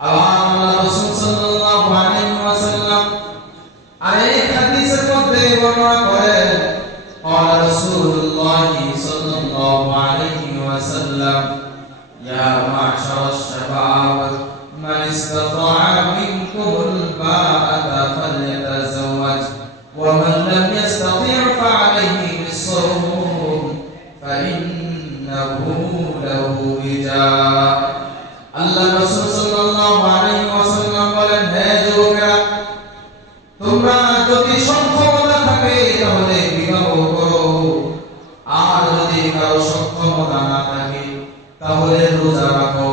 আল্লাহ রাসূল সাল্লাল্লাহু আলাইহি ওয়াসাল্লাম আরেক হাদিসের মধ্যে বর্ণনা করেন قال رسول الله صلى الله عليه وسلم يا معشر الشباب من استطاع منكم الباءة فليتزوج ومن لم يستطع فعليه بالصوم فإنه له وجاء আল্লাহ রাসূল সাল্লাল্লাহু আলাইহি ওয়াসাল্লাম বলেন হে যুবকেরা তোমরা যদি সক্ষমতা থাকে তাহলে বিবাহ করো আর যদি কারো সক্ষমতা না থাকে তাহলে রোজা রাখো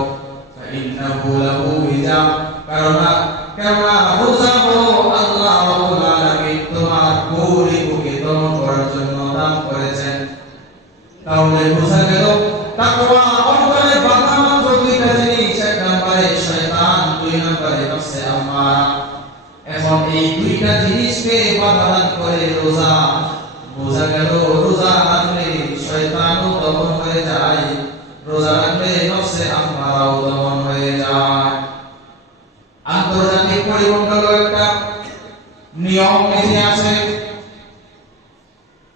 ফাইন্নাহু লাহু উজা কেননা রোজা হলো আল্লাহ রাব্বুল আলামিন তোমার গরিবকে দমন করার জন্য দান করেছেন। তাহলে রোজা গেল তাকওয়া অন্তরে বাধা মাত্র দুইটা জিনিস, এক নম্বরে শয়তান, দুই নম্বরে নফসে আম্মারা। এখন এই দুইটা জিনিসকে বাধা দান করে রোজা। বোঝা গেল রোজা রাখলে শয়তানও দমন হয়ে যায়, রোজা রাখলে নফসে আম্মারাও দমন হয়ে যায়। আন্তর্জাতিক পরিমণ্ডলে একটা নিয়ম নীতি আছে,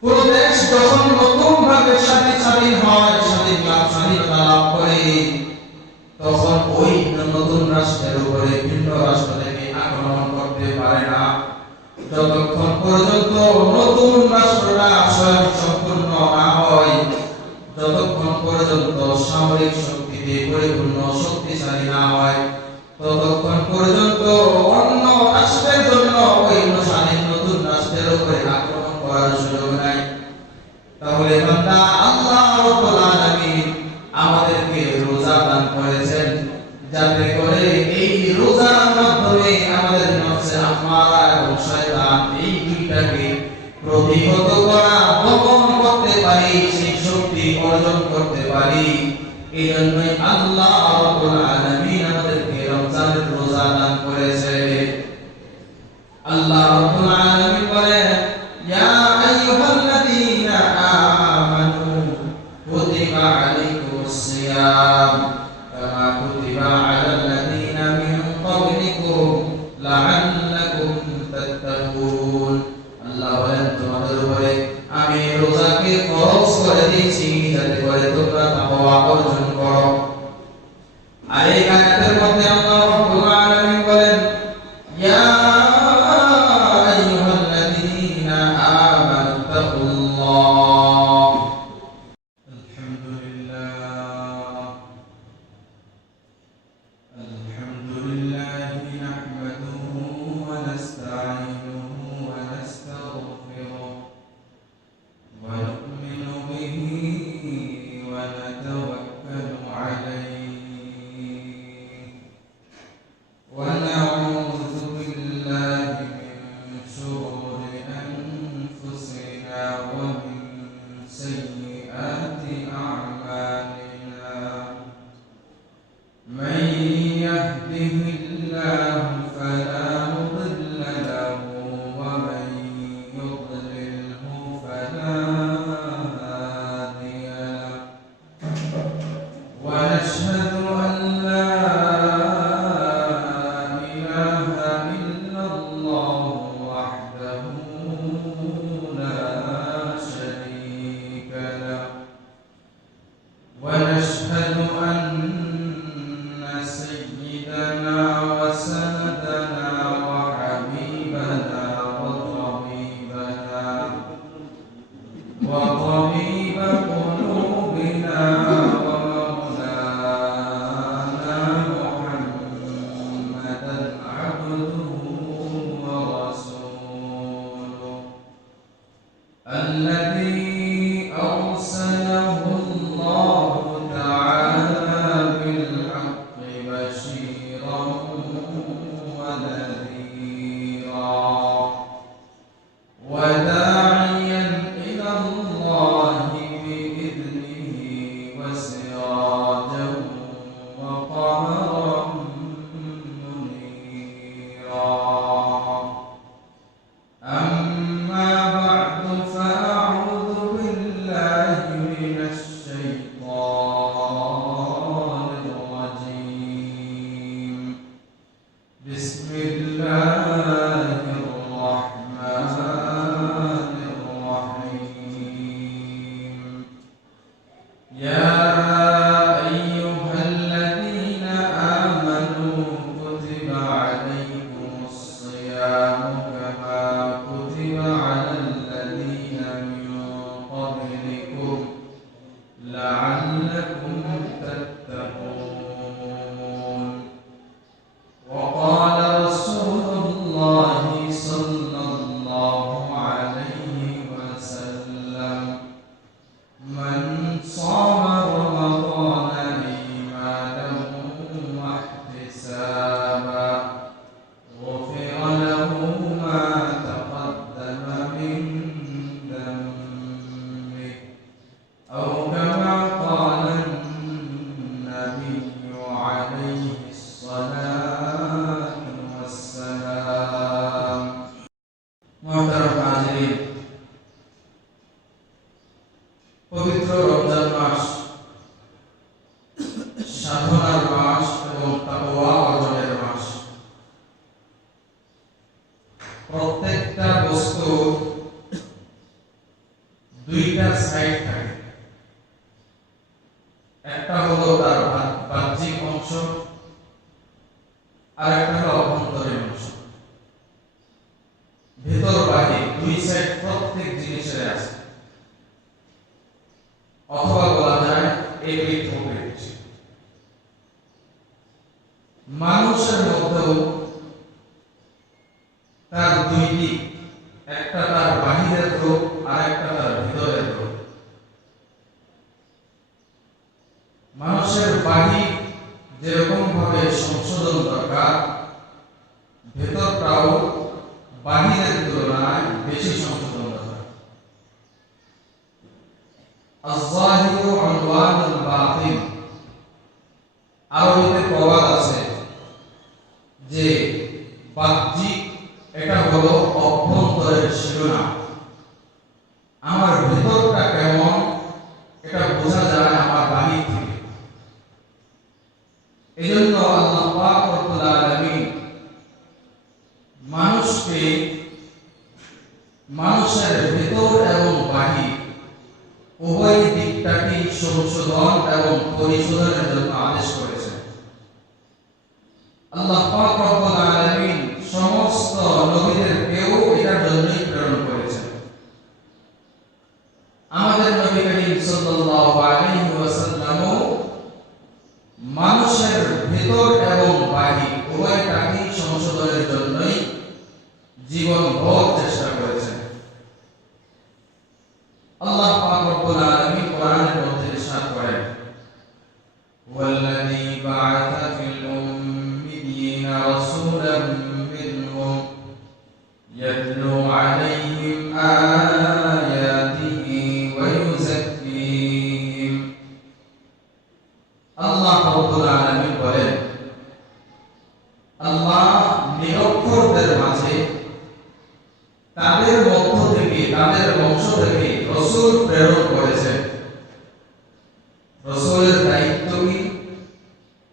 পুরো দেশ যখন নতুন ভাবে স্বাধীন হয়, স্বাধীনতা লাভ করে, তখন ওই নতুন রাষ্ট্রের উপরে ভিন্ন রাষ্ট্র থেকে আক্রমণ করতে পারে না যতক্ষণ পর্যন্ত নতুন রাষ্ট্রটা স্বয়ংসম্পূর্ণ না হয়, যতক্ষণ পর্যন্ত সামরিক শক্তিতে পরিপূর্ণ শক্তিশালী না হয়, ততক্ষণ পর্যন্ত অন্য রাষ্ট্রের জন্য ওই স্বাধীন নতুন রাষ্ট্রের উপরে আক্রমণ করার সুযোগ নাই। তাহলে বান্দা আল্লাহ রাব্বুল আলামিন আমাদেরকে রোজা দান করেছেন যাতে করে এই রোজার মাধ্যমে আমাদের নফসে আম্মারা এবং শয়তান এই দুইটাকে প্রতিহত করা, দমন করতে পারি, সেই শক্তি অর্জন করতে পারি। এই জন্যই আল্লাহ রাব্বুল আলামিন আমাদেরকে রমজানের রোজা দান করেছে। আল্লাহ রাব্বুল আলামিন বলেন ইয়া আইয়ুহাল্লাযীনা আমানু কুতিবা আলাইকুমুস সিয়াম কামা কুতিবা আলাল লাযীনা মিন ক্বাবলিকুম লাআল্লাকুম তাত্তাকুন। আল্লাহ বলেন তোমাদের উপরে আমি রোজাকে ফরজ করে দিয়েছি যাতে করে তোমরা তাকওয়া অর্জন করো। আর এই আয়াতের মধ্যে আল্লাহ রাব্বুল আলামিন বলেন ইয়া আইয়ুহাল্লাযীনা আমানু তাকুল্লাহ। আলহামদুলিল্লাহি নাহমাদুহু ওয়া নাস্তাঈনুহু ওয়া নাস্তাগফিরুহ ওয়া নু'মিনু বিহি ওয়া নাতাওয়াক্কালু আলাইহি ওয়া নাউযু বিল্লাহি মিন শুরুরি আনফুসিনা ওয়া মিন sayyiati a'malina man yahdihillahu fala mudilla lahu wa man yudlilhu fala hadiya lahu wa nashhadu an la ilaha illallah wahdahu la sharika lahu wa nashhadu anna sayyidana wa sanadana wa habibana wa tabibana wa tabiba qulubina wa maulana Muhammadan abduhu wa rasuluhu alladhi arsalahu Allahu ta'ala bil haqqi bashiran wa nadhira wa da'iyan ila Allahi bi'idhnihi wa sirajan wa qamaran munira. أما بعد فأعوذ بالله من الشيطان الرجيم بسم الله الرحمن الرحيم يا أيها الذين آمنوا كتب عليكم الصيام كما كتب على الذين من قبلكم لعلكم تتقون وقال رسول الله صلى الله عليه وسلم من صام رمضان إيمانا واحتسابا غفر له ما تقدم من ذنبه أو كما قال النبي عليه الصلاة والسلام محترم حاضرين পবিত্র রমজান মাস সাধনার মাস এবং তাকওয়া অর্জনের মাস। প্রত্যেকটা বস্তু দুইটা side থাকে, একটা হলো তার বাহ্যিক অংশ আর একটা হলো অভ্যন্তরীণ অংশ। ভেতর বাহির দুই সাইড প্রত্যেক জিনিসের আছে, অথবা বলা যায় এপিট ওপিট। মানুষের মধ্যেও তার দুই দিক, একটা তার বাহিরের রূপ আর একটা তার ভিতরের রূপ। মানুষের বাহির যেরকম ভাবে সংশোধন দরকার, ভেতরটাও বাহিরের তুলনায় বেশি সংশোধন দরকার। আয-যাহিরু উনওয়ানুল বাতিন, আরবিতে প্রবাদ আছে যে বাহ্যিক এটা হলো অভ্যন্তরের শিরোনাম। আমার ভেতরটা কেমন এটা বোঝা যায় আমার বাহির থেকে। এজন্য আল্লাহ পাক রব্বুল আলামিন মানুষকে মানুষের ভেতর এবং বাহির উভয় দিকটাকে সংশোধন এবং পরিশোধনের জন্য আদেশ করেছেন। আল্লাহ পাক রব্বুল আলামিন সমস্ত নবীদেরকেও এটার জন্যই প্রেরণ করেছেন। আমাদের নবী করিম সাল্লাল্লাহু আলাইহি ওয়াসাল্লামও মানুষের ভেতর এবং বাহির উভয়টাকে সংশোধনের জন্যই জীবনভর চেষ্টা করেছেন। আল্লাহ পাক রব্বুল আলামিন কোরআনের মধ্যে ইরশাদ করেন, ওয়াল্লাযী বা'আথা ফিল উম্মিয়িনা রাসূলাম মিনহুম ইয়াতলু আলাইহিম আয়াতিহি ওয়া ইউযাক্কিহিম। আল্লাহ রব্বুল আলামিন বলেন, আল্লাহ নিরক্ষরদের মাঝে তাদের মধ্য থেকে, তাদের বংশ থেকে রাসূল প্রেরণ করেছেন। রাসূলের দায়িত্ব কি?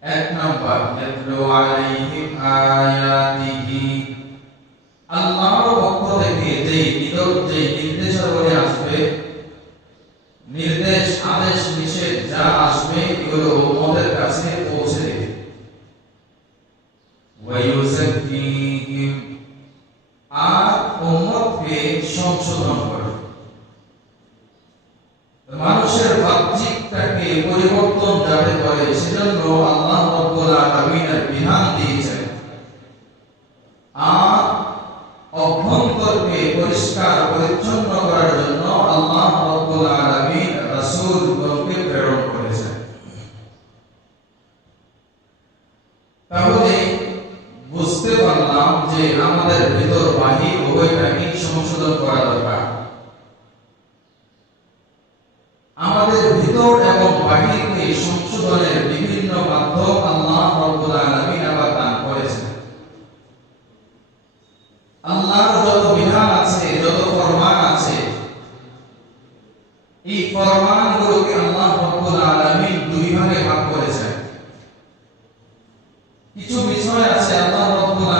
এক নাম্বার, ইয়াতলু আলাইহিম আয়াতিহি, আল্লাহর পক্ষ থেকে যে নির্দেশাবলী আসবে, নির্দেশ আদেশ নিষেধ যা আসবে এগুলো উম্মতের কাছে পৌঁছে দেবে। ওয়া ইউযাক্কিহিম, আর উম্মতকে সংশোধন করে। মানুষের বাহ্যিকটাকে পরিবর্তন যাতে করে সেজন্য আল্লাহ রাব্বুল আলামিনের বিধান দিয়েছেন, আর অভ্যন্তরকে পরিষ্কার পরিচ্ছন্ন করার জন্য আল্লাহ রাব্বুল আলামিন রাসূলগণকে প্রেরণ করেছেন। তাহলে বুঝতে পারলাম যে আমাদের ভিতর বাহির উভয়টাকে সংশোধন করা দরকার। আমাদের ভিতর এবং বাহিরকে সংশোধনের বিভিন্ন মাধ্যম আল্লাহ রাব্বুল আলামিন আবার দান করেছেন। আল্লাহর যত বিধান আছে, যত ফরমান আছে, এই ফরমানগুলোকে আল্লাহ রাব্বুল আলামিন দুই ভাগে ভাগ করেছেন। কিছু বিষয় আছে আল্লাহ রাব্বুল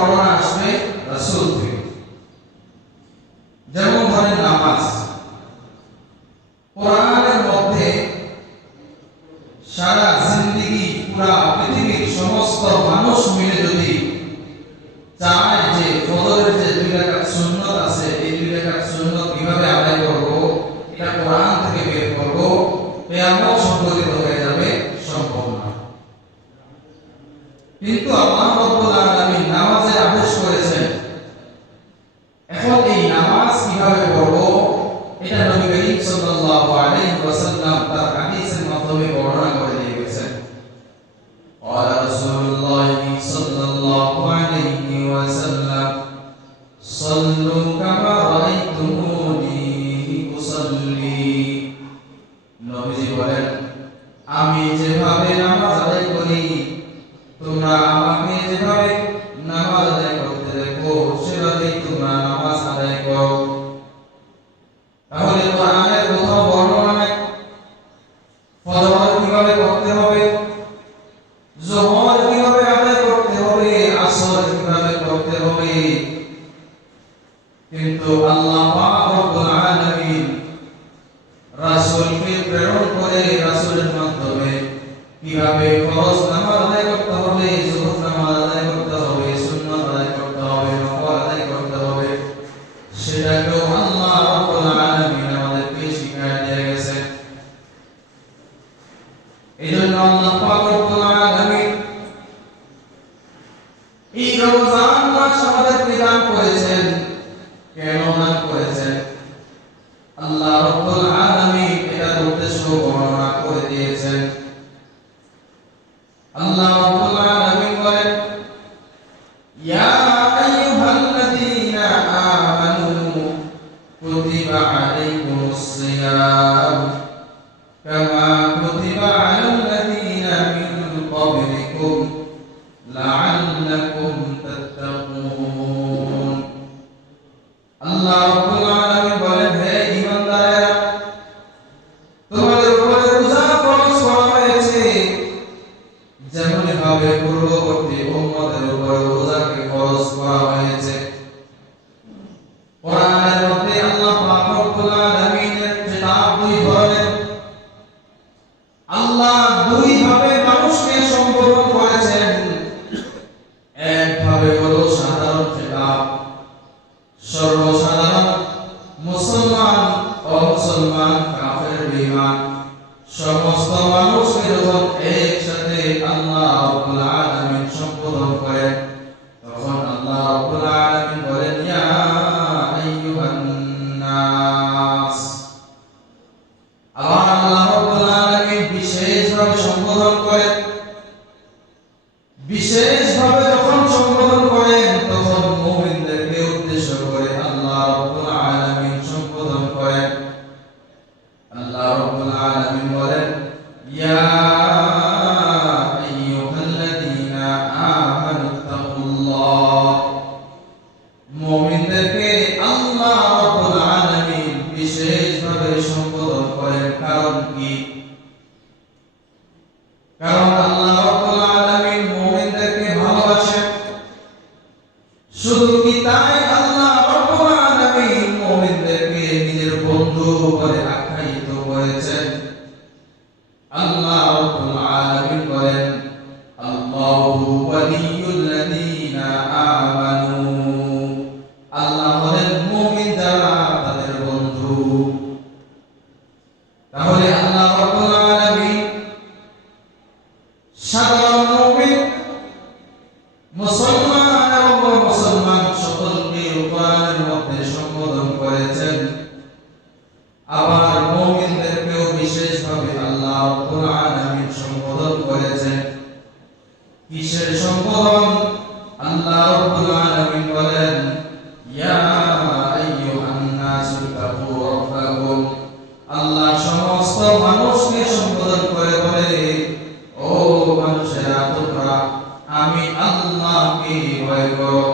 বর্ণনা আসবে রাসূল থেকে। যেমন ধরেন নামাজ, কোরআনের মধ্যে সারা জিন্দেগি পুরা পৃথিবীর সমস্ত মানুষ মিলে যদি চায় যে ফজরের যে 2 রাকাত সুন্নাত আছে, এই 2 রাকাত সুন্নাত কিভাবে আদায় করব, এটা কোরআন থেকে বের করব, কিয়ামত সংঘটিত হয়ে যাবে, সম্ভব না। কিন্তু আল্লাহ রাব্বুল আলামিন নামাজের আদেশ করেছেন। এখন এই নামাজ কিভাবে পড়ব, এটা নবী করিম সাল্লাল্লাহু আলাইহি ওয়াসাল্লাম তার হাদিসের মাধ্যমে বর্ণনা করে দিয়ে গেছেন। قال رسول الله صلى الله عليه وسلم صلوا كما رأيتموني أصلي। নবীজি বলেন, আমি যেভাবে নামাজ আদায় করি তোমরা আমাকে যেভাবে নামাজ আদায় করতে দেখো সেভাবেই তোমরা নামাজ আদায় করো। তাহলে কোরআনের কোথাও বর্ণনা নাই ফজর কিভাবে করতে হবে, যোহর কিভাবে আদায় করতে হবে, আসর কিভাবে করতে হবে। কিন্তু আল্লাহ পাক রব্বুল আলামিন রাসূলকে প্রেরণ করে রাসূলের মাধ্যমে কিভাবে ফরজ নামাজ আদায় করতে হবে, যোহর নামাজ আদায় করতে হবে, সুন্নাত আদায় করতে হবে, নফল আদায় করতে হবে, সেটাকেও আল্লাহ রাব্বুল আলামিন আমাদেরকে শিখিয়ে দিয়ে গেছে। এজন্য আল্লাহ পাক রব্বুল আলামিন এই রমজান মাস আমাদেরকে দান করেছেন। কেন দান করেছেন? আল্লাহ রাব্বুল আলামিন এটার উদ্দেশ্য বর্ণনা করে দিয়েছেন। আল্লাহ রাব্বুল আলামিন বলেন, ইয়া আইয়ুহাল্লাযীনা আমানু কুতিবা আলাইকুমুস সিয়াম কামা কুতিবা আলাল্লাযীনা মিন ক্বাবলিকুম লাআল্লাকুম তাত্তাকুন। আল্লাহ রাব্বুল আলামিন বলেন, হে ঈমানদারেরা, তোমাদের উপরে রোজা ফরজ করা হয়েছে যেমন ভাবে পূর্ববর্তী উম্মতের উপরে রোজাকে ফরজ করা হয়েছে। কোরআনের মধ্যে আল্লাহ পাক রব্বুল আলামিনের কিতাব 2 ধরনের। আল্লাহ 2 ভাবে মানুষকে সম্বোধন করেছেন। এক ভাবে হলো সাধারণ কিতাব, সর্বসাধারণ মুসলমান, অমুসলমান, কাফের, বেঈমান সমস্ত মানুষকে যখন একসাথে আল্লাহ রাব্বুল আলামিন সম্বোধন করেন তখন আল্লাহ রাব্বুল আলামিন বলেন, ইয়া আইয়ুহান নাস। আবার আল্লাহ রাব্বুল আলামিন বিশেষভাবে সম্বোধন করেন। বিশেষভাবে যখন সম্বোধন করেন তখন মুমিনদেরকে উদ্দেশ্য করে আল্লাহ রাব্বুল আলামিন সম্বোধন করেন। আল্লাহ রাব্বুল আলামিন বলেন, ইয়া আইয়ুহাল্লাযীনা আমানুত্তাকুল্লাহ। মুমিনদেরকে আল্লাহ রাব্বুল আলামিন বিশেষভাবে সম্বোধন করেন। কারণ কি? কারণ আল্লাহ রাব্বুল আলামিন মুমিনদেরকে ভালোবাসেন। শুধু কি তাই? আল্লাহ রাব্বুল আলামিন মুমিনদেরকে নিজের বন্ধু বলে আখ্যায়িত করেছেন। আল্লাহ রাব্বুল আলামিন বলেন, আল্লাহু ওয়ালিয়ুল্লাযীনা আমানু। আল্লাহ হলেন মুমিন যারা তাদের বন্ধু। তাহলে আল্লাহ রাব্বুল আলামিন সাধারণ মুমিন, মুসলমান এবং মুসলমান সকলকে কোরআনের মধ্যে সম্বোধন করেছেন। আবার মুমিনদেরকেও বিশেষভাবে আল্লাহ রাব্বুল আলামিন সম্বোধন করেছেন। কিসের সম্বোধন? আল্লাহ রাব্বুল আলামিন বলেন, ইয়া আইয়ুহান নাসু তাকু রাব্বাকুম। আল্লাহ সমস্ত মানুষকে সম্বোধন করে বলে, ও মানুষেরা, তোমরা আমি আল্লাহকে ভয় করো।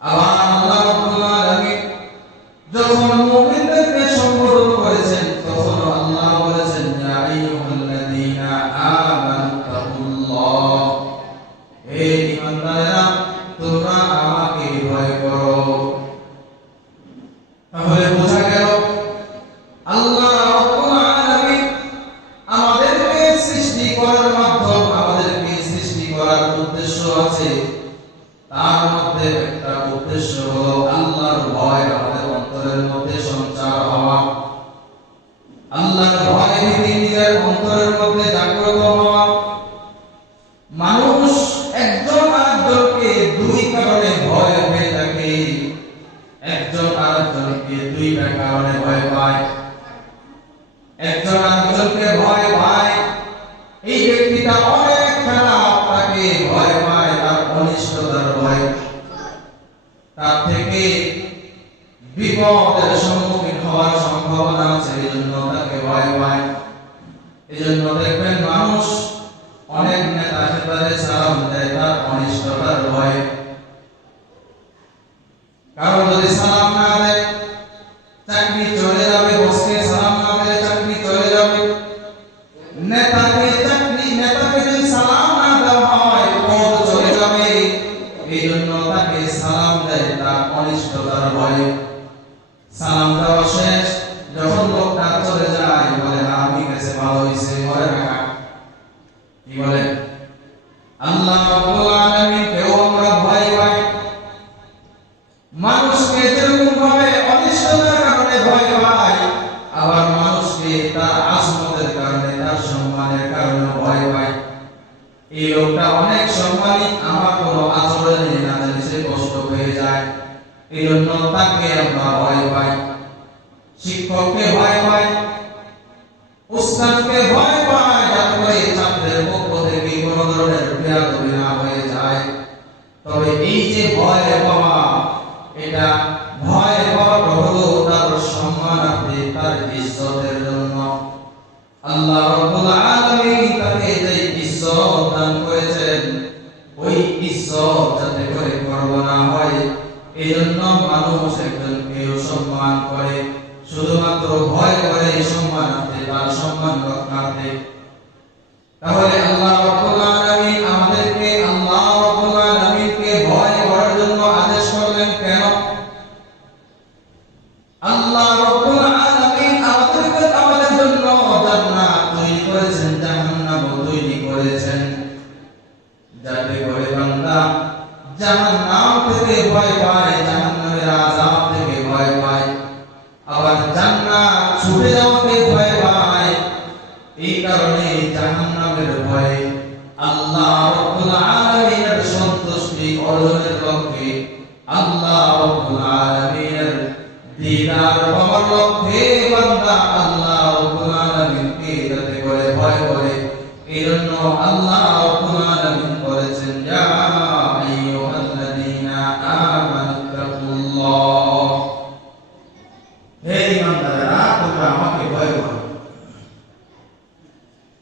আবার আল্লাহ রাব্বুল আলামিন যখন মুমিনদেরকে সম্বোধন করেছেন তখন আল্লাহ বলেছেন, ইয়া আইয়ুহাল্লাযীনা আমানুত্তাকুল্লাহ। হে ঈমানদারেরা, তোমরা মধ্যে একটা উদ্দেশ্য হলো আল্লাহর ভয় আমাদের অন্তরের মধ্যে সঞ্চার হওয়া, আল্লাহর ভয় ভীতি নিজের অন্তরের মধ্যে জাগ্রত হওয়া। মানুষ একজন আরেকজনকে দুই কারণে ভয় পেয়ে থাকে, একজন আরেকজনকে দুইটা কারণে ভয় পায়। একজন আরেকজনকে ভয় পায়, এই ব্যক্তিটা অনেক খারাপ, তাকে ভয় পায় তার অনিষ্টতার ভয়, তার থেকে বিপদের সম্মুখীন হওয়ার সম্ভাবনা আছে, এই জন্য তাকে ভয় পায়। এই জন্য দেখবেন মানুষ অনেক নেতা খেতারে সালাম দেয় তার অনিষ্টতার ভয়। কারণ যদি সালাম না দেয় চাকরি চলে যাবে, বসকে সালাম না দিলে চাকরি চলে যাবে। নেতাকে যদি সালাম না দেওয়া হয় পদ চলে যাবে, এই জন্য তাকে সালাম দেয় তার অনিষ্টতার ভয়ে। সালাম দেওয়া শেষ, যখন লোকটা চলে যায় বলে আমি গেছে ভালো হয়েছে, ঘরে রাখা। কি বলে? আল্লাহ রাব্বুল আলামিনকেও আমরা ভয় পাই। মানুষকে যেরকম ভাবে অনিষ্টতার কারণে ভয় পাই, আবার মানুষকে তার আজমতের কারণে, তার সম্মানের কারণে ভয় পাই। এই লোকটা অনেক সম্মানী, আমার কোনো আচরণে না জানি সে কষ্ট পেয়ে যায়, এই জন্য তাকে আমরা ভয় পাই। শিক্ষককে ভয় পাই, উস্তাদকে ভয় পাই, যাতে করে ছাত্রের পক্ষ থেকে কোনো ধরনের বেয়াদবি না হয়ে যায়। তবে এই যে ভয় পাওয়া, এটা ভয় পাওয়াটা হলো তার সম্মানার্থে, তার ইজ্জতের জন্য। আল্লাহ রাব্বুল আলামিন তাকে যে ইজ্জত দান করেছেন, ওই ইজ্জত যাতে করে গর্ব না হয়, এই জন্য মানুষ একজনকে সম্মান করে শুধুমাত্র ভয় করে, সম্মানার্থে, তার সম্মান রক্ষার্থে। তাহলে আল্লাহ রাব্বুল আলামিন আমাদেরকে আল্লাহ রাব্বুল আলামিনকে ভয় করার জন্য আদেশ করলেন কেন? আল্লাহ রাব্বুল আলামিন আমাদের জন্য জান্নাত তৈরি করেছেন, জাহান্নাম তৈরি করেছেন, যাতে করে বান্দা জাহান্নাম থেকে ভয় পায়, জাহান্নামের আযাব থেকে ভয় পায়, আবার জান্নাত ছুটে যাওয়াকে ভয় পায়। এই কারণে জাহান্নামের ভয়ে আল্লাহ রাব্বুল আলামিনের সন্তুষ্টি অর্জনের লক্ষ্যে, আল্লাহ রাব্বুল আলামিনের দিদার পাওয়ার লক্ষ্যে বান্দা আল্লাহ রাব্বুল আলামিনকে যাতে করে ভয় করে, এজন্য আল্লাহ রাব্বুল আলামিন বলেছেন, ইয়া আইয়ুহাল্লাযীনা আমানুত্তাকুল্লাহ, হে ঈমানদারেরা তোমরা আমাকে ভয় করো।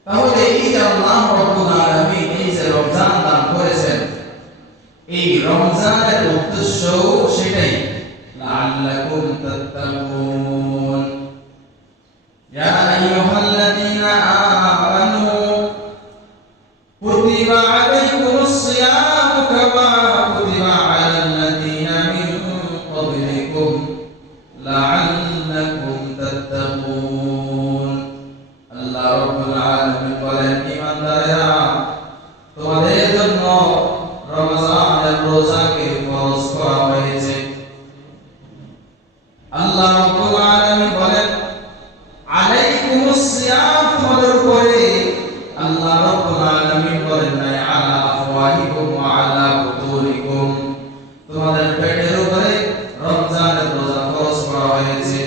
তাহলে এই যে আল্লাহ রাব্বুল আলামিন এই যে রমজান দান করেছেন, এই রমজানের উদ্দেশ্য সেটাই, লাআল্লাকুম তাত্তাকুন। ইয়া আইয়ুহাল্লাযীনা আমানু কুতিবা আলাইকুমুস সিয়ামু কামা কুতিবা আলাল লাযীনা মিন ক্বাবলিকুম লাআল্লাকুম তাত্তাকুন। আল্লাহ রাব্বুল আলামিন বলেন, ঈমানদারেরা তোমাদের জন্য রমজানের রোজাকে ফরজ করা হয়েছে। আল্লাহ রাব্বুল আলামিন বলেন, আলাইকুমুস সিয়াম, তোমাদের উপরে। আল্লাহ রাব্বুল আলামিন বলেন নাই আলা আফওয়াহিকুম ওয়া আলা বুতুনিকুম, তোমাদের পেটের উপরে রমজানের রোজা ফরজ করা হয়েছে,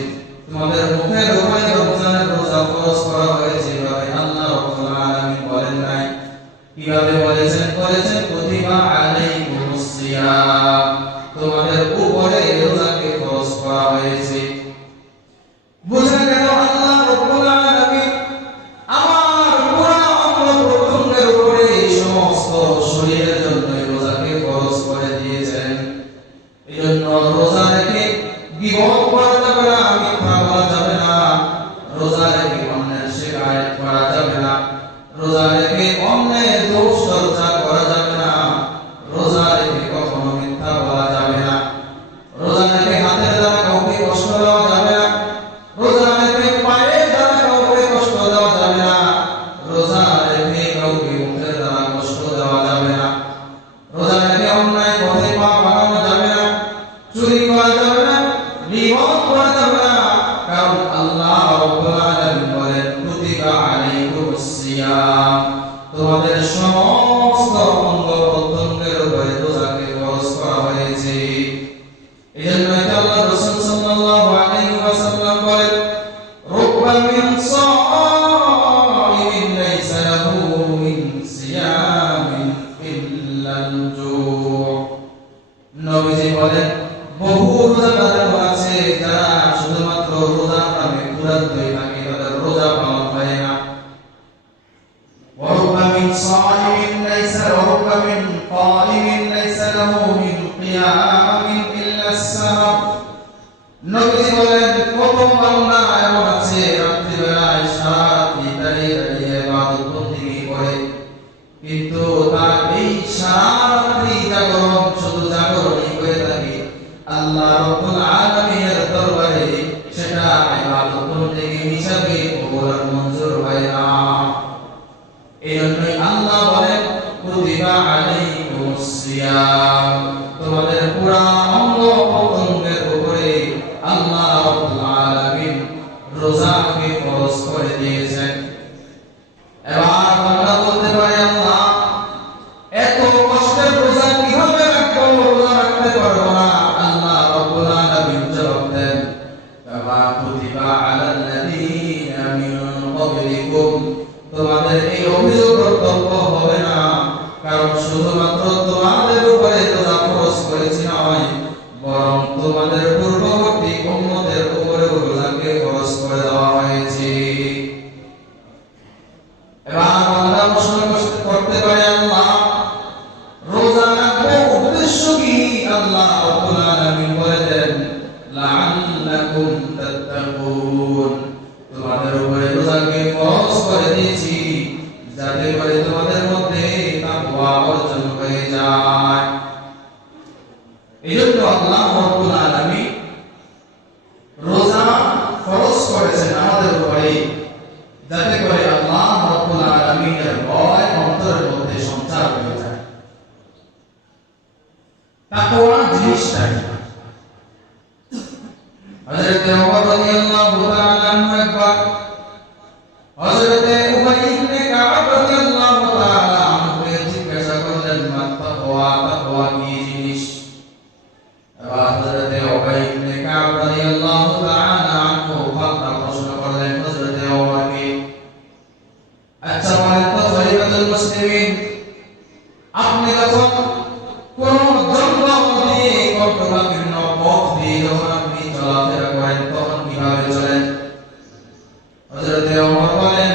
তোমাদের মুখের উপরে রমজানের রোজা ফরজ করা হয়েছে। এভাবে আল্লাহ রাব্বুল আলামিন বলেন নাই। কিভাবে বলেছেন? বলেছেন কুতিবা আলাইকুমুস সিয়াম, তোমাদের উপরে রোজাকে ফরজ করা হয়েছে। বুঝা গেল আল্লাহ রাব্বুল আলামিন আমার পুরা অঙ্গ প্রত্যঙ্গের উপরে, সমস্ত শরীরের জন্য রোজাকে ফরজ করে দিয়েছেন। এজন্য রোজা রেখে গীবত করা যাবে না, মিথ্যা বলা যাবে না, রোজা রেখে অন্যের শিকায়ত করা যাবে না, রোজা রেখে অন্যের দোষ চর্চা করা যাবে না, রোজা রেখে কখনো মিথ্যা বলা যাবে না, রোজা রেখে হাতের দ্বারা কাউকে কষ্ট দেওয়া যাবে না, রোজা রেখে পায়ের দ্বারা কাউকে কষ্ট দেওয়া যাবে না, রোজা রেখে কাউকে মুখের দ্বারা কষ্ট দেওয়া যাবে না, রোজা রেখে অন্যায় পথে পা বাড়ানো এজন্য আল্লাহ রাসূল সাল্লাল্লাহু আলাইহি ওয়াসাল্লাম বলেন রুব্বা মিন সাইমিন লাইসা লাহু মিন সিয়ামিন ইল্লাল জু'। নবীজি বলেন বহু রোজাদার আছে যারা শুধুমাত্র রোজার নামে ক্ষুধার্ত থাকে, তাদের রোজা পালন হয় না। ওয়ারুব্বা মিন সাইমিন লাইসা ওয়ারুব্বা মিন কাইমিন লাইসা লাহু মিন কিয়ামিন ইল্লা সাহাব। নবীজি বলেন কত বান্দা এমন আছে রাত্রিবেলায় সারা রাত্রি দাঁড়িয়ে দাঁড়িয়ে ইবাদত বন্দেগী করে, কিন্তু তার এই সারা রাত্রি জাগরণ শুধু জাগরণই হয়ে থাকে, আল্লাহ রাব্বুল আলামিনের দরবারে সেটা ইবাদত বন্দেগী হিসাবে কবুল আর মঞ্জুর হয় না। এজন্যই আল্লাহ বলেন কুতিবা আলাইকুমুস সিয়াম, তোমাদের পুরা অঙ্গ প্রত্যঙ্গের উপরে আল্লাহ রাব্বুল আলামিন রোজাকে ফরজ করে দিয়েছেন। এবার আমরা বলতে পারি আল্লাহ এত কষ্টের রোজা কিভাবে রাখবো, রোজা রাখতে পারবো না। আল্লাহ রাব্বুল আলামিন জবাব দেন কামা কুতিবা আলাল্লাযীনা মিন ক্বাবলিকুম, তোমাদের এই অভিযোগ কর্তব্য হবে না, কারণ শুধুমাত্র তোমাদের উপরে রোজা ফরজ করেছি নয়, বরং তোমাদের পূর্ববর্তী উম্মতের উপরেও রোজাকে ফরজ করে দেওয়া হয়েছে। এবার আমরা প্রশ্ন করতে পারি আল্লাহ রোজা রাখার উদ্দেশ্য কি? আল্লাহ রাব্বুল আলামিন বলেন লাআল্লাকুম তাত্তাকুন, তোমাদের উপরে রোজাকে ফরজ করে দিয়েছি যাতে করে তোমাদের মধ্যে তাকওয়া অর্জন হয়ে যায়। এজন্য আল্লাহ রাব্বুল আলামিন রোজা ফরজ করেছেন আমাদের উপরে, যাতে করে আল্লাহ রাব্বুল আলামিনের ভয় অন্তরের মধ্যে সঞ্চার হয়ে যায়। তাকওয়া জিনিসটা হযরত ওমর রাদিয়াল্লাহু তাআলা আনহু একবার হযরত উমাইয়া ইবনে কাব রাদিয়াল্লাহু তাআলা আনহুকে জিজ্ঞাসা করলেন মা তাকওয়া, তাকওয়া কি জিনিস? এবার হযরত উমাইয়া ইবনে কাব রাদিয়াল্লাহু তাআলা আনহু পাল্টা প্রশ্ন করলেন হযরত ওমরকে, আচ্ছা বলেন তো খলিফাতুল মুসলিমিন, আপনি যখন কোন জঙ্গল দিয়ে কর্তব্যপূর্ণ পথ দিয়ে যখন আপনি চলাফেরা করেন তখন কিভাবে চলেন? হযরত ওমর বলেন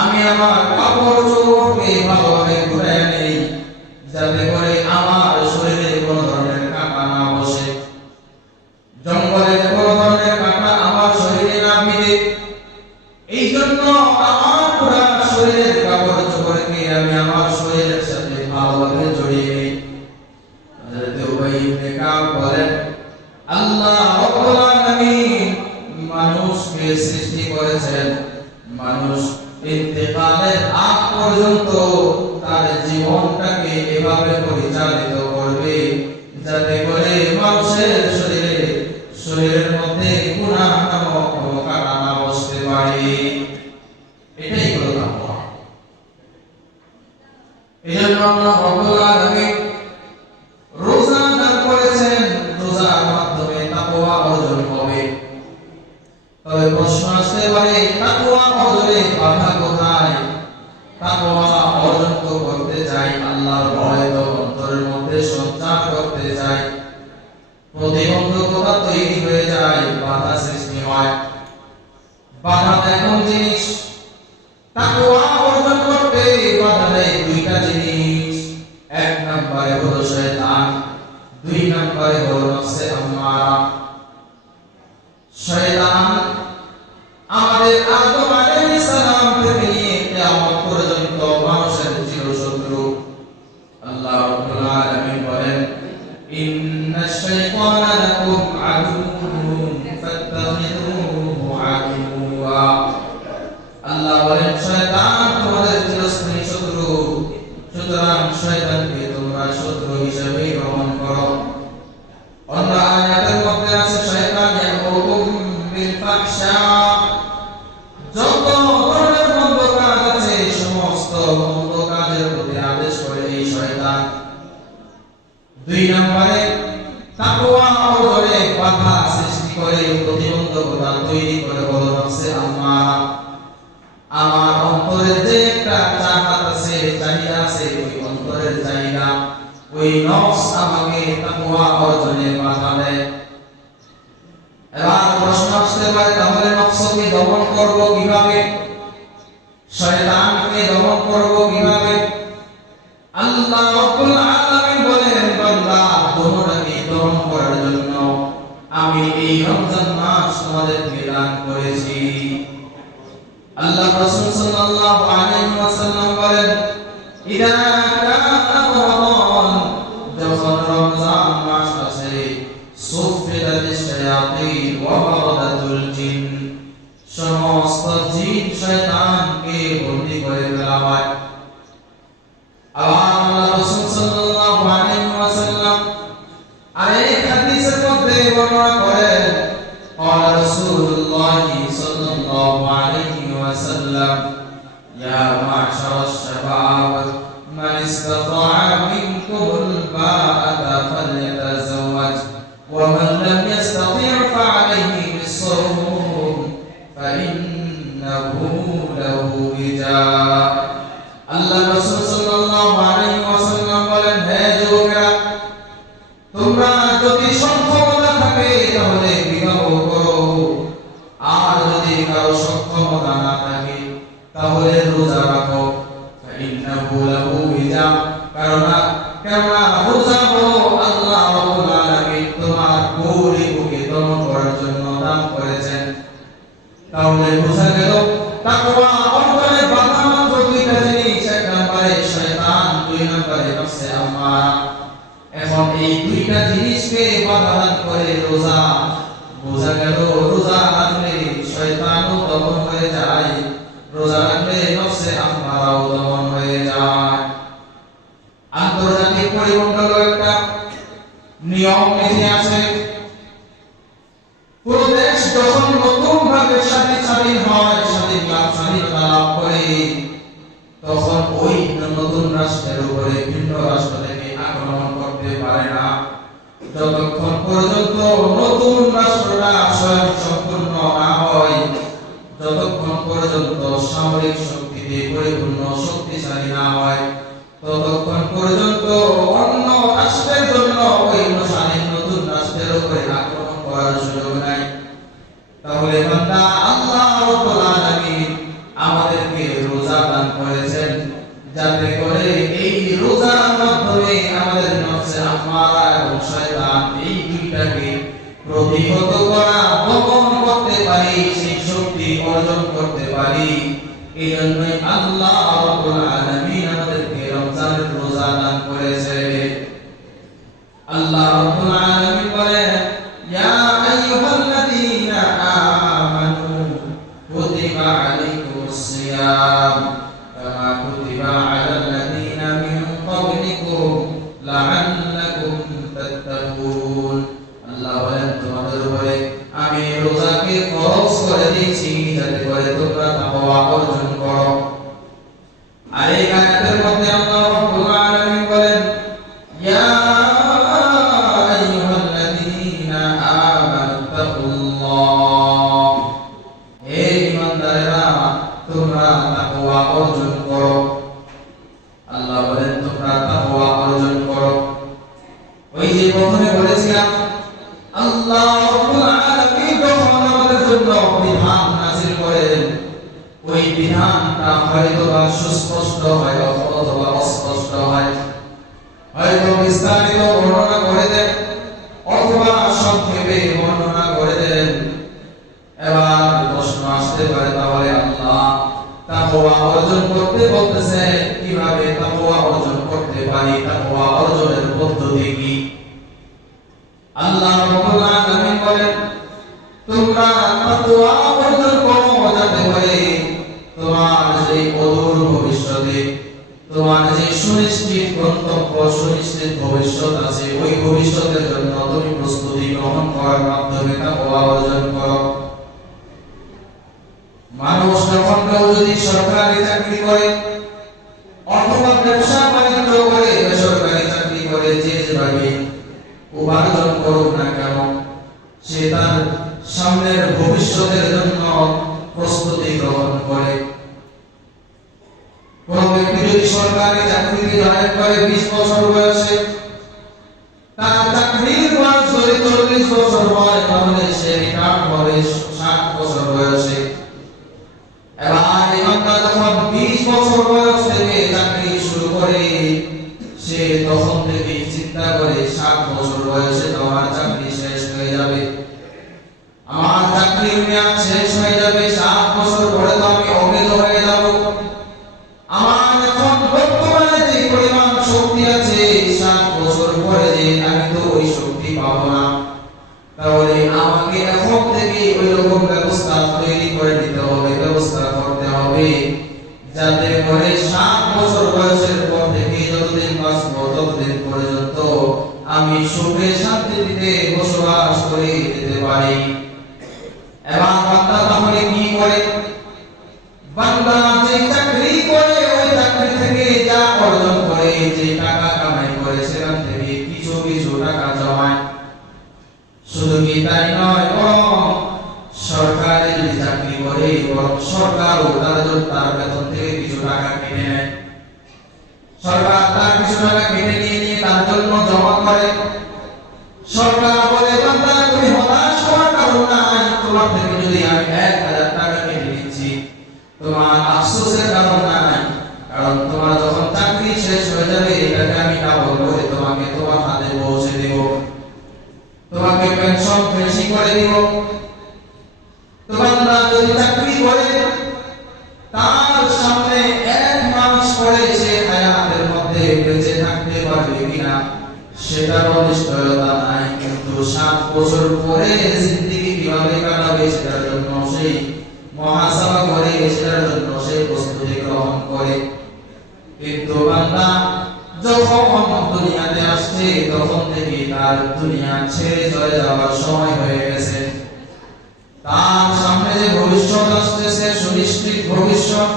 আমি আমার কাপড় চোপড়কে ভালোভাবে ঘুরাইয়া নেই যাতে করে আমার শরীরে কোনো ধরনের কাঁটা না বসে, জঙ্গলের কোনো ধরনের কাঁটা আমার শরীরে না বিঁধে, এই জন্য আমার পুরো শরীরের কাপড় চোপড়কে আমি আমার শরীরের সাথে ভালোভাবে জড়িয়ে নেই। হযরত উবাই ইবনে কাব বলেন আল্লাহ রাব্বুল আলামিন মানুষকে সৃষ্টি করেছেন, মানুষ ইন্তেকালের আগ পর্যন্ত তার জীবনটাকে এভাবে পরিচালিত করবে যাতে করে মানুষের শরীরের মধ্যে গুনাহ নামক কোনো কাঁটা না বসতে পারে। এটাই হলো তাকওয়া। এজন্য আল্লাহ রাব্বুল আলামিন রোজা দান করেছেন, রোজার মাধ্যমে তাকওয়া অর্জন হবে। তবে প্রশ্ন আসতে পারে তাকওয়া অর্জনে বাধা কোথায়? তাকওয়া অর্জন করতে চাই, আল্লাহর ভয় তো অন্তরের মধ্যে সঞ্চার করতে চাই, প্রতিবন্ধকতা তৈরি হয়ে যায়, বাধা সৃষ্টি হয়। বাধা এমন জিনিস, তাকওয়া অর্জন করতে বাধা দেয় দুইটা জিনিস। এক নম্বরে হলো শয়তান, দুই নম্বরে হলো নফসে আম্মারা। শয়তান আমাদের আদম আলাইহিস সালাম থেকে নিয়ে কিয়ামত পর্যন্ত মানুষের চিরশত্রু। আল্লাহ রাব্বুল আলামিন বলেন ইন্নাশ শাইতানা লাকুম আদুউন ফাত্তাখিযুহু আদুওয়া। আল্লাহ বলেন শয়তান তোমাদের চিরস্থায়ী শত্রু, সুতরাং শয়তানকে তোমরা শত্রু হিসেবে গ্রহণ করো। অন্য আয়াতের মধ্যে আছে শয়তান ইয়াকুম বিল ফাহশা, যত ধরনের মন্দ কাজ আছে সমস্ত মন্দ কাজের প্রতি আদেশ করে এই শয়তান। দুই নম্বরে তাকওয়া অর্জনে বাধা সৃষ্টি করে, প্রতিবন্ধকতা তৈরি করে বলো নফসে আম্মারা, আমার অন্তরের যে একটা চাহত আছে, চাহিদা আছে, ওই অন্তরের চাহিদা, ওই নফস আমাকে তাকওয়া অর্জনে বাধা দেয়। এবার প্রশ্ন আসতে পারে, তাহলে নফসকে দমন করব কিভাবে, শয়তানকে দমন করব কিভাবে? আল্লাহ রাব্বুল আলামিন বলেন, বান্দা তোমরাকে দমন করার জন্য আমি এই রমজান মাস তোমাদেরকে দান করেছি। আল্লাহ রাসূল সাল্লাল্লাহু আলাইহি ওয়াসাল্লাম বলেন, ইদা কানা রমাদান, যখন রমজান মাস আসে, সুফিদাতিশ শায়াতিন ওয়া মারাদাতুল জিন, সমস্ত জিন শয়তানকে বন্দী করে ফেলা হয়। আল্লাহ রাসূল সাল্লাল্লাহু আলাইহি ওয়াসাল্লাম আরেক হাদিসের মধ্যে বর্ণনা করেন, قال رسول الله صلى الله عليه وسلم يا معشر الشباب من استطاع منكم الباءة فليتزوج ومن لم يستطع فعليه بالصوم فإنه له وجاء। আল্লাহ রাসূল সাল্লাল্লাহু আলাইহি ওয়াসাল্লাম বলেন, হে যুবকেরা, তোমরা যদি সক্ষমতা থাকে তাহলে বিবাহ করো, আর যদি কারো সক্ষমতা না থাকে তাহলে রোজা রাখো। ফাইন্নাহু লাহু ওয়িজা, কেননা রোজা হলো আল্লাহ রাব্বুল আলামিন তোমার গরিবকে দমন করার জন্য দান করেছেন। তাহলে বোঝা গেল তাকওয়া অর্জনে বাধা মাত্র দুইটা জিনিস, এক নম্বরে শয়তান, দুই নম্বরে নফসে আম্মারা। এখন এই দুইটা জিনিসকে বাধা দান করে রোজা। বোঝা গেল রোজা রাখলে শয়তানও দমন হয়ে যায়, রোজা রাখলে নফসে আম্মারাও দমন হয়ে যায়। আন্তর্জাতিক পরিমণ্ডলে একটা নিয়ম নীতি আছে, পুরো দেশ যখন নতুন ভাবে স্বাধীন হয়, স্বাধীনতা লাভ করে, তখন ওই নতুন রাষ্ট্রের উপরে ভিন্ন রাষ্ট্র থেকে আক্রমণ করতে পারে না, যতক্ষণ পর্যন্ত নতুন রাষ্ট্রটা স্বয়ং সম্পূর্ণ না হয়, যতক্ষণ পর্যন্ত সামরিক শক্তিতে পরিপূর্ণ শক্তিশালী না হয়, ততক্ষণ পর্যন্ত অন্য রাষ্ট্রের জন্য ওই স্বাধীন নতুন রাষ্ট্রের উপরে আক্রমণ করার সুযোগ নাই। তাহলে বান্দা, আল্লাহ রাব্বুল আলামিন আমাদেরকে রোজা দান করেছেন যাতে করে এই রোজার মাধ্যমে আমাদের নফসে আম্মারা এবং শয়তান এই দুইটাকে প্রতিহত করা, দমন করতে পারি, সেই শক্তি অর্জন করতে পারি। এই জন্যই আল্লাহ রাব্বুল আলামিন আমাদেরকে রমজানের রোজা দান করেছে। আল্লাহ রাব্বুল আলামিন বলেন, ইয়া আইয়ুহাল্লাযীনা আমানু কুতিবা আলাইকুমুস সিয়াম কামা কুতিবা আলাল লাযীনা মিন ক্বাবলিকুম লাআল্লাকুম তাত্তাকুন। আল্লাহ বলেন, তোমাদের উপরে আমি রোজাকে ফরজ করে দিয়েছি যাতে করে তোমরা তাকওয়া অর্জন করো। আর এই আয়াতের মধ্যে আল্লাহ রাব্বুল আলামিন বলেন, ইয়া আইয়ুহাল্লাযীনা আমানু তাকুল্লাহ, হে ঈমানদারেরা তোমরা তাকওয়া অর্জন করো। আল্লাহ বলেন, তোমরা তাকওয়া অর্জন করো। ওই যে প্রথমে বলেছিলাম, আল্লাহ রাব্বুল আলামিন যখন আমাদের জন্য বিধান নাযিল করেন, ওই বিধানটা হয়তো বা সুস্পষ্ট হয় অথবা অস্পষ্ট হয়, হয়তো বিস্তারিত বর্ণনা করে দেন অথবা সংক্ষেপে বর্ণনা করে দেন। এবার প্রশ্ন আসতে পারে, তাহলে আল্লাহ তাকওয়া অর্জন করতে বলতেছে, কিভাবে তাকওয়া অর্জন করতে পারি, তাকওয়া অর্জনের পদ্ধতি কি? আল্লাহ রাব্বুল আলামিন বলেন, তোমরা তাকওয়া অর্জন করো যাতে করে তোমার যে অদূর ভবিষ্যতে, তোমার যে সুনিশ্চিত গন্তব্য, সুনিশ্চিত ভবিষ্যৎ আছে, ওই ভবিষ্যতের জন্য তুমি প্রস্তুতি গ্রহণ করার মাধ্যমে তাকওয়া অর্জন করো। মানুষ যখন যদি সরকারি চাকরি করে অথবা ব্যবসা বাণিজ্য করে, বেসরকারি চাকরি করে, যে যেভাবে উপার্জন করো হোক না কেন সে তার সামনের ভবিষ্যতের জন্য প্রস্তুতি গ্রহণ করে। কোন ব্যক্তি যদি সরকারি চাকরিতে জয়েন করে 20 বছর বয়সে, তার চাকরির বয়স যদি 40 বছর হয়, তাহলে সে রিটায়ার হবে 60 বছর বয়সে। এবার ইমানদার যখন 20 বছর বয়স থেকে চাকরি শুরু করে, সে তখন থেকে চিন্তা করে 60 বছর বয়সে তো আমার চাকরি শেষ হয়ে যাবে, আমার চাকরির মেয়াদ শেষ হয়ে যাবে, 60 বছর পরে তো আমি অকেজ হয়ে যাব। আমার এখন বর্তমানে যে পরিমাণ শক্তি আছে, 60 বছর পরে যে আমি তো ওই শক্তি পাবো না। তাহলে আমাকে এখন থেকে ওই রকম ব্যবস্থা তৈরি করে নিতে হবে, ব্যবস্থা করতে হবে, যাতে করে 60 বছর বয়সের পর থেকে যতদিন বাঁচবো ততদিন পর্যন্ত আমি সুখে শান্তিতে বসবাস করে যেতে পারি। এবার বান্দা তাহলে কি করে? বান্দা যে চাকরি করে ওই চাকরি থেকে যা অর্জন করে, যে টাকা কামাই করে, সেখান থেকে কিছু কিছু টাকা জমায়। শুধু কি তাই নয়, বরং সরকারি যদি চাকরি করে, বরং সরকারও তার বেতন থেকে কিছু টাকা কেটে নেয়। সরকার তার কিছু টাকা কেটে নিয়ে তার জন্য জমা করে। সরকার বলে, বান্দা তুমি হতাশ হওয়ার কারণ নাই, তোমার থেকে যদি আমি 1000 টাকা কেটে নিচ্ছি, তোমার আফসোসের কারণ নাই, কারণ তোমার যখন চাকরি শেষ হয়ে যাবে এটাকে আমি ডাবল করে তোমাকে তোমার হাতে পৌঁছে দেব, তোমাকে পেনশন বেশি করে দিব। তো বান্দা যদি চাকরি করে, তার সামনে 1 মাস পরে সে হায়াতের মধ্যে বেঁচে থাকতে পারবে কিনা সেটারও নিশ্চয়তা নাই, কিন্তু 7 বছর পরে জিন্দেগি কিভাবে কাটাবে সেটার জন্য সেই মুহাসাবা করে, সেটার জন্য সেই প্রস্তুতি গ্রহণ করে। কিন্তু বান্দা যখন দুনিয়াতে আসছে তখন থেকে তার দুনিয়া ছেড়ে চলে যাওয়ার সময় হয়ে গেছে। তার সামনে যে ভবিষ্যৎ আসতেছে, সুনিশ্চিত ভবিষ্যৎ,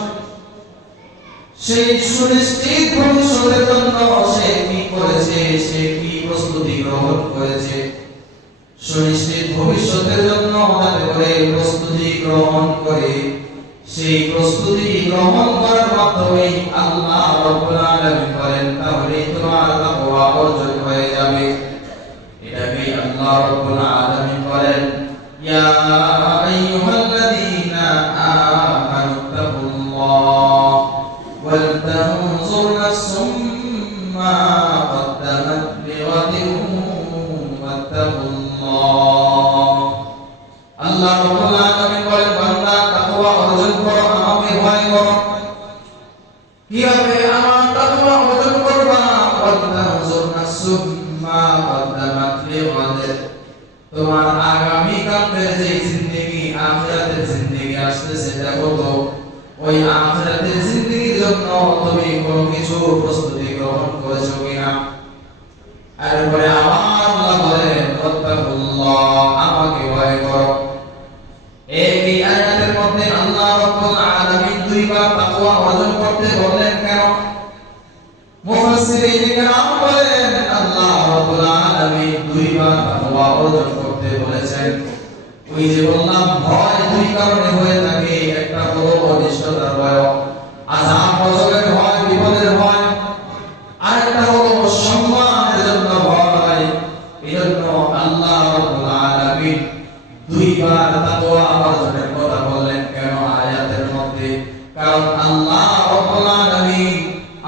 সেই সুনিশ্চিত ভবিষ্যতের জন্য সে কি করেছে, সে কি প্রস্তুতি গ্রহণ করেছে। সুনিশ্চিত ভবিষ্যতের জন্য যাতে করে প্রস্তুতি গ্রহণ করে, সেই প্রস্তুতি গ্রহণ করার মাধ্যমে আল্লাহ রাব্বুল আলামিন বলেন, তাহলে তোমার তাকওয়া অর্জন হয়ে যাবে। এটাকে আল্লাহ রাব্বুল আলামিন বলেন, ইয়া আইয়ুহাল্লাযীনা আমানুত্তাকুল্লাহ ওয়াল তানজুর নাফসুম মা কদ্দামাত লিগাদিন ওয়াত্তাকুল্লাহ। আল্লাহ রাব্বুল আলামিন বলেন, বান্দা তাকওয়া অর্জন করো, আমাকে ভয় করো। কিভাবে আমার তাকওয়া অর্জন করবা? ওয়াল তানজুর নাফসুম মা কদ্দামাত লিগাদিন, তোমার আগামী কালের যে জিন্দেগি, আখিরাতের জিন্দেগি আসতেছে, দেখো তো ওই আখিরাতের জিন্দেগির জন্য তুমি কোনো কিছু প্রস্তুতি গ্রহণ করেছো কিনা। এরপরে আবার আল্লাহ বলেন, ওয়াত্তাকুল্লাহ, আমাকে ভয় করো। এই আয়াতের মধ্যে আল্লাহ রাব্বুল আলামিন 2 বার তাকওয়া অর্জন করতে বললেন কেন? মুফাসসিরিন কেরাম বলেন, আল্লাহ রাব্বুল আলামিন 2 বার তাকওয়া অর্জন করতে বলেছেন। ওই যে বললাম, ভয় 2 কারণে হয়ে থাকে। একটা হলো অনিষ্টতার ভয়, আযাব গজবের ভয়, বিপদের ভয়, আর একটা হলো সম্মানের জন্য ভয়। এজন্য আল্লাহ রাব্বুল আলামিন 2 বার তাকওয়া অর্জনের কথা বললেন কেন আয়াতের মধ্যে? কারণ আল্লাহ রাব্বুল আলামিন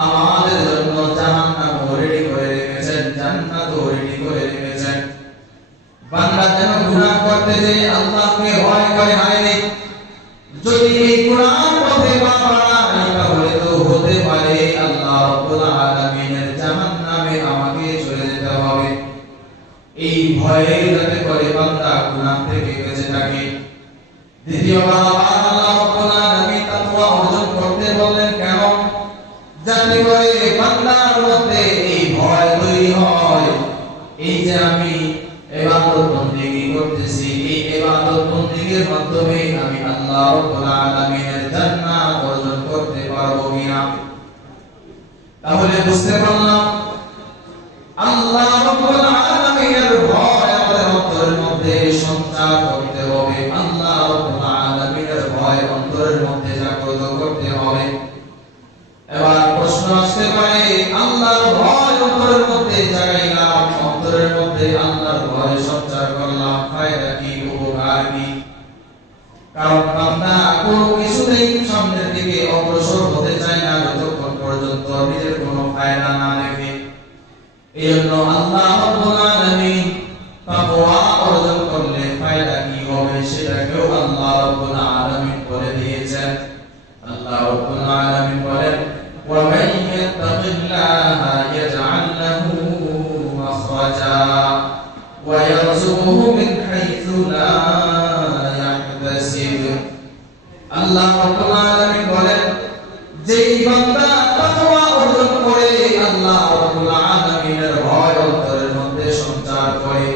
আমাদের জন্য জাহান্নাম রেডি করে রেখেছেন, জান্নাত রেডি করে রেখেছেন। বান্দা যেন গুনাহ করতে যে আল্লাহকে ভয় করে, হায়রে যদি এই কুরআন পথে পা বাড়াই, তাহলে তো হতে পারে আল্লাহ রাব্বুল আলামিনের জাহান্নামে আমাকে চলে যেতে হবে। এই ভয়ে যাতে করে বান্দা গুনাহ থেকে বেঁচে থাকে। দ্বিতীয়বার আল্লাহ রাব্বুল আলামিন তাকওয়া অর্জন করতে বললেন কেন? যাতে করে বান্দার মধ্যে এই ভয় তৈরি হয়, এই যে আমি ইবাদত বন্দেগী করতেছি, এই ইবাদত বন্দেগীর মাধ্যমে আমি আল্লাহ রাব্বুল আলামিনের জান্নাত অর্জন করতে পারবো কিনা। তাহলে বুঝতে পারলাম আল্লাহ রাব্বুল আলামিনের ভয় তাহলে সঞ্চার করলাম ফায়দা কি, উপকার কি? কারণ বান্দা কোনো কিছুতেই সামনের দিকে অগ্রসর হতে চায় না যতক্ষণ পর্যন্ত নিজের কোনো ফায়দা না দেখে। এজন্য আল্লাহ রাব্বুল আলামিন তাকওয়া অর্জন করলে ফায়দা কি হবে সেটাকেও আল্লাহ রাব্বুল আলামিন বলে দিয়েছেন। আল্লাহ রাব্বুল আলামিন বলেন, ওয়া মান ইয়াত্তাকিল্লাহা ইয়াজআল লাহু মাখরাজা ওয়া ইয়ারযুকুহু মিন হাইথু লা ইয়াহতাসিব। আল্লাহ রাব্বুল আলামিন বলেন, যেই বান্দা তাকওয়া অর্জন করে, আল্লাহ রাব্বুল আলামিনের ভয় অন্তরের মধ্যে সঞ্চার করে,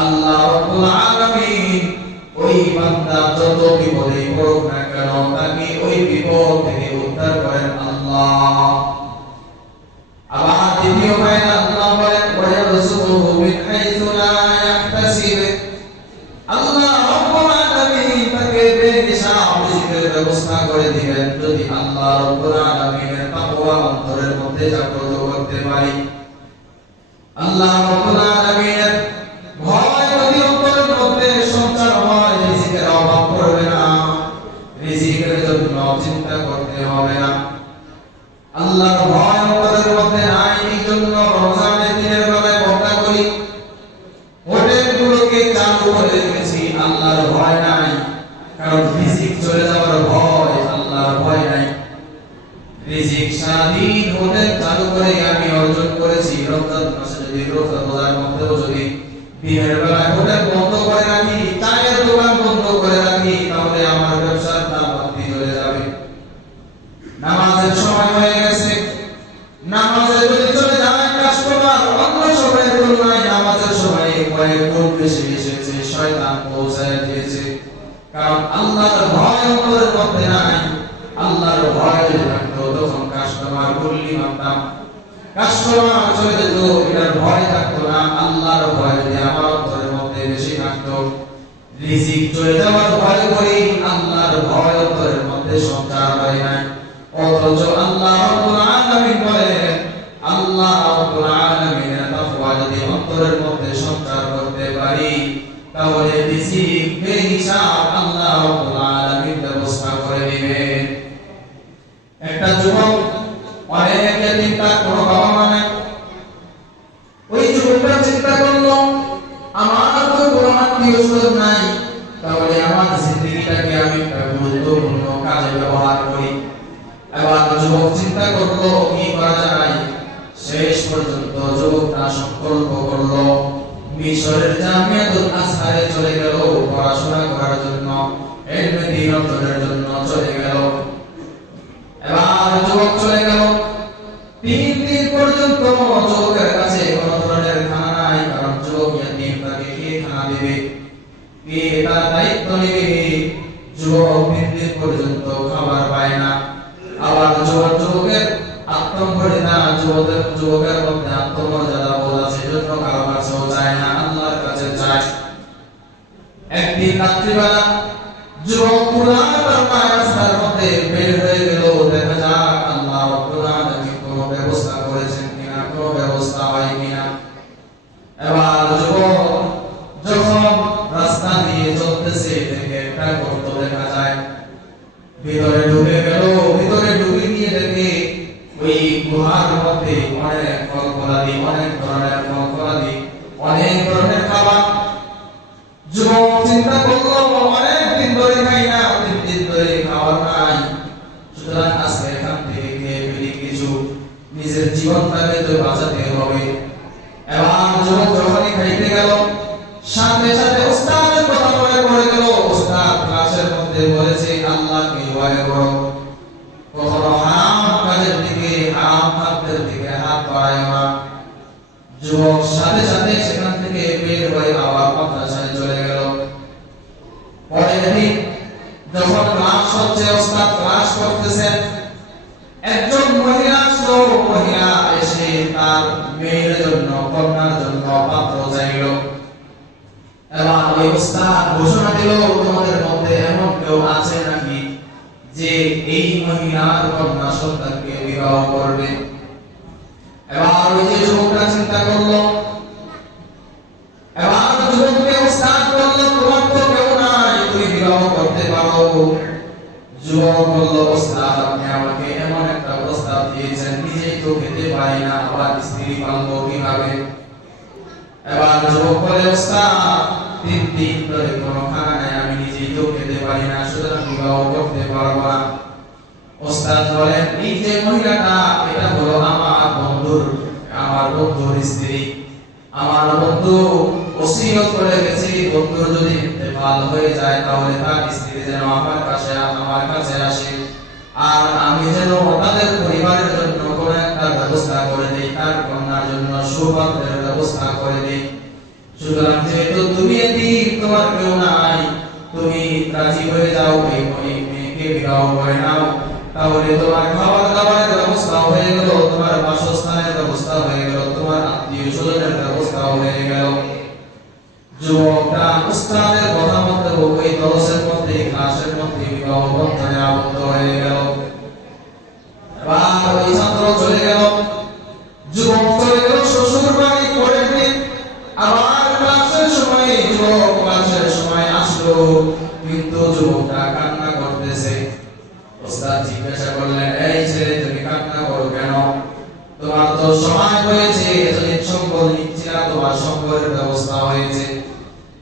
আল্লাহ রাব্বুল আলামিন ওই বান্দা যত বিপদে পড়ুক না কেন তাকে ওই বিপদ থেকে উদ্ধার করেন আল্লাহ। আবার দ্বিতীয় ফায়দা আল্লাহ বলেন, ওয়া ইয়ারযুকুহু মিন হাইথু লা ইয়াহতাসিব। আল্লাহ রাব্বুল আলামিন তাকে বেহিসাব রিজিকের ব্যবস্থা করে দিবেন যদি আল্লাহ রাব্বুল আলামিনের তাকওয়া অন্তরের মধ্যে জাগ্রত করতে পারি। আল্লাহ রাব্বুল আলামিনের ভয় যদি অন্তরের মধ্যে সঞ্চার হয়, রিজিকের অভাব পড়বে না, রিজিকের জন্য চিন্তা করতে হবে না। আল্লাহর ভয় অন্তরের মধ্যে নাই, এই জন্য রমজানের দিনের বেলায় বর্ণনা করি, হোটেলগুলোকে চালু করে রেখেছি, আল্লাহর ভয় নাই, কারণ রিজিক চলে যাওয়ার ভয়, আল্লাহর ভয় নাই। রিজিক সারাদিন হোটেল চালু করে আমি অর্জন করেছি, রমজান মাসে যদি রোজার মধ্যেও যদি দিনের বেলায় হোটেল বন্ধ করে রাখি, চায়ের দোকান বন্ধ করে রাখি, তাহলে আমার ব্যবসার দাম বাড়তে চলে যাবে। নামাজের সময় হয়ে গেছে, নামাজে যদি চলে যায় কাস্টমার অন্য সময়ের তুলনায় নামাজের সময় কয়েক গুণ বেশি এসেছে, শয়তান পৌঁছায় দিয়েছে। কারণ আল্লাহর ভয় অন্তরের মধ্যে নাই। আল্লাহর ভয় যদি থাকতো তখন কাস্টমার বললি মানতাম, কাস্টমার চলে যেত, এটার ভয় থাকতো না। আল্লাহর ভয় যদি আমার অন্তরের মধ্যে বেশি থাকতো, রিজিক চলে যাওয়ার ভয় করি, আল্লাহর ভয় অন্তরের মধ্যে সঞ্চার হয় নাই। অথচ আল্লাহ রাব্বুল আলামিন বলেন, আল্লাহ রাব্বুল আলামিনের তাকওয়া যদি অন্তরের মধ্যে সঞ্চার করতে পারি, তাহলে রিজিক বেহিসাব আল্লাহ রাব্বুল আলামিন ব্যবস্থা করে দিবেন। একটা যুবক অনেক চিন্তা, কোনো বাবা মা নাই, ওই যুবকটা চিন্তা করলো আমার তো কোনো আত্মীয় স্বজন নাই, তাহলে আমার জিন্দেগিটাকে আমি একটা গুরুত্বপূর্ণ কাজে ব্যবহার করি। এবার যুবক চিন্তা করলো কি করা যায়। শেষ পর্যন্ত যুবকটা সংকল্প করলো মিশরের জামিয়াতুল আজহারে চলে গেল পড়াশোনা করার জন্য, ইলমে দ্বীন অর্জনের জন্য চলে গেল। এবার যুবক চলে গেল, 3 দিন পর্যন্ত যুবকের কাছে কোনো ধরনের খানা নাই, কারণ যুবক ইয়াতীম, তাকে কে খানা দিবে, কে তার দায়িত্ব নেবে? যুবক 3 দিন পর্যন্ত খাবার পায় না। আবার যুবকের আত্মমর্যাদা, যুবকের মধ্যে আত্মমর্যাদা বোধ আছে, জন্য কারো কাছেও চায় না, আল্লাহর কাছে চায়। একদিন রাত্রিবেলা যুবক পুরান রাস্তার মধ্যে বের হয়ে গেল, দেখা যাক আল্লাহ রাব্বুল আলামিন কোনো ব্যবস্থা করেছেন কিনা, কোনো ব্যবস্থা হয় কিনা। এবার যুবক যখন রাস্তা দিয়ে চলতেছে, দেখে একটা গর্ত দেখা যায়, ভিতরে ঢুকে গেল। ভিতরে ঢুকে গিয়ে দেখে ওই গুহার মধ্যে অনেক ফল-ফলাদি, অনেক ধরনের ফল-ফলাদি, অনেক ধরনের খাবার। যুবক চিন্তা করলো অনেক দিন ধরে খাই না, 3 দিন ধরে খাবার নাই, সুতরাং আজকে এখান থেকে খেয়ে ফেলি কিছু, নিজের জীবনটাকে তো বাঁচাতে হবে। এবার যুবক যখনই খাইতে গেল, সাথে সাথে ওস্তাদের কথা মনে পড়ে গেল। ওস্তাদ ক্লাসের মধ্যে বলেছে আল্লাহকে ভয় করো, কখনো হারাম কাজের দিকে, হারাম খাদ্যের দিকে হাত বাড়ায় না। যুবক সাথে সাথে সেখান থেকে বের হয়ে আবার মাদ্রাসায় চলে গেল। পরের দিন যখন ক্লাস হচ্ছে, ওস্তাদ ক্লাস করতেছেন, একজন মহিলা আসলো। মহিলা এসে তার মেয়ের জন্য, কন্যার জন্য পাত্র চাইল। এবার ওই ওস্তাদ ঘোষণা দিল, তোমাদের মধ্যে এমন কেউ আছে নাকি যে এই মহিলার কন্যা সন্তানকে বিবাহ করবে? এবার ওই যে যুবকরা চিন্তা করলো, এবার যুবক বলল, ওস্তাদ আপনি আমাকে এমন একটা প্রস্তাব দিয়েছেন, নিজেই তো খেতে পারি না, আবার স্ত্রী পালবো কিভাবে? এবার যুবক বলে, ওস্তাদ 3 দিন ধরে কোনো খানা নাই, আমি নিজেই তো খেতে পারি না, সুতরাং বিবাহ করতে পারবো না। ওস্তাদ বলেন, এই যে মহিলাটা, এটা হলো আমার বন্ধুর স্ত্রী। আমার বন্ধু ওসিয়ত করে গেছে, বন্ধুর যদি ইন্তেকাল হয়ে যায় তাহলে তার স্ত্রী যেন আমার কাছে আসে, আর আমি যেন তাদের পরিবারের জন্য কোনো একটা ব্যবস্থা করে দেই, তার কন্যার জন্য সুপাত্রের ব্যবস্থা করে দেই। সুতরাং যেহেতু তুমি এতিম, তোমার কেউ নাই, তুমি রাজি হয়ে যাও, এই মেয়েকে বিবাহ করে নাও, তাহলে তোমার খাবার দাবারের ব্যবস্থা হয়ে গেল, তোমার বাসস্থানের ব্যবস্থা হয়ে গেল, তোমার আত্মীয় স্বজনের ব্যবস্থা হয়ে গেল। যুবকটা উস্তাদের কথা মতো ওই দরসের মধ্যে, ক্লাসের মধ্যে বিবাহ বন্ধনে আবদ্ধ হয়ে গেল। এবার ওই ছাত্র চলে গেল, যুবক চলে গেল শ্বশুর বাড়ি পড়ে। আবার ক্লাসের সময় আসলো, কিন্তু যুবকটা কান্না করতেছে। ওস্তাদ জিজ্ঞাসা করলেন, এই ছেলে তুমি কান্না করো কেন? তোমার তো সময় হয়েছে, এতদিন সম্বল নিচ্ছিলা, তোমার সম্বলের ব্যবস্থা হয়েছে,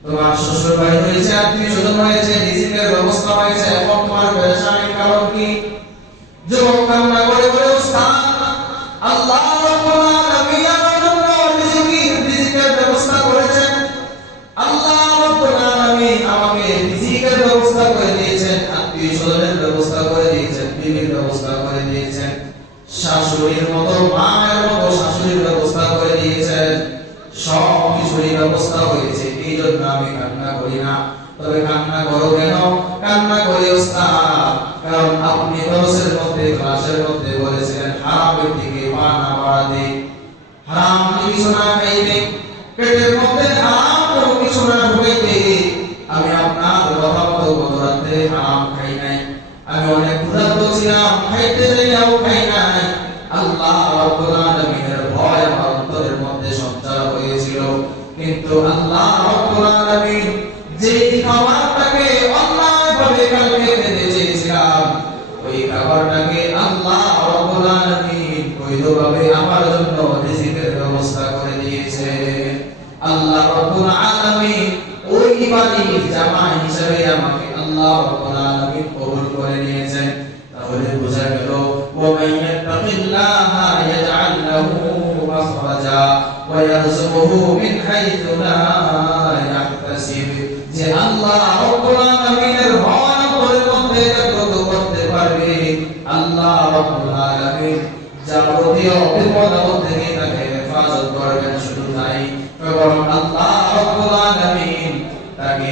তোমার শ্বশুর বাড়ি হয়েছে, আত্মীয় স্বজন হয়েছে, রিজিকের ব্যবস্থা হয়েছে, এখন তোমার পেরেশানির কারণ কি? যুবক কান্না করে বলে, ওস্তাদ আল্লাহ রাব্বুল আলামিন আমার জন্য রিজিকের ব্যবস্থা করেছেন। আল্লাহ রাব্বুল আলামিন আমাকে রিজিকের ব্যবস্থা করে দিয়েছেন, আত্মীয় স্বজনের ব্যবস্থা করে দিয়েছেন, বিবির ব্যবস্থা করে দিয়েছেন, শাশুড়ির মতো মায়ের মতো শাশুড়ির ব্যবস্থা করে দিয়েছেন, সব কিছুরই ব্যবস্থা হয়েছে। এই জন্য আমি কান্না করি না। তবে কান্না করো কেন? কান্না করি ওস্তাদ, কারণ আপনি দরসের মধ্যে, ক্লাসের মধ্যে বলেছিলেন হারামের দিকে পা না বাড়াতে, হারাম কিছু না খাইতে, পেটের মধ্যে হারাম কোনো কিছু না ঢুকাইতে। আমি আপনার কথা মতো গত রাতে হারাম খাই নাই, আমি অনেক ক্ষুধার্ত ছিলাম, খাইতে চাইলেও খাই নাই। আল্লাহ রাব্বুল আলামিনের ভয় আমার অন্তরের মধ্যে সঞ্চার হয়েছিল, কিন্তু আল্লাহ রাব্বুল আলামিন যেই খাবারটাকে অন্যায়ভাবে কালকে খেতে চেয়েছিলাম, ওই খাবারটাকে আল্লাহ রাব্বুল আলামিন বৈধভাবে আমার জন্য রিজিকের ব্যবস্থা করে দিয়েছে। আল্লাহ রাব্বুল আলামিন ওই বাড়ির জামাই হিসেবে আমাকে আল্লাহ রাব্বুল আলামিন কবুল করে নিয়েছেন। তাহলে বোঝা গেল, ওয়া মান ইয়াত্তাকিল্লাহা ইয়াজআল লাহু মাখরাজা ওয়া ইয়ারযুকুহু মিন হাইথু লা ইয়াহতাসিব। যে আল্লাহ রাব্বুল আলামিনের ভয় অন্তরের মধ্যে জাগ্রত করতে পারবে, আল্লাহ রাব্বুল আলামিন যাবতীয় বিপদ আপদ থেকে তাকে হেফাজত করবেন। শুধু তাই, এবং আল্লাহ রাব্বুল আলামিন তাকে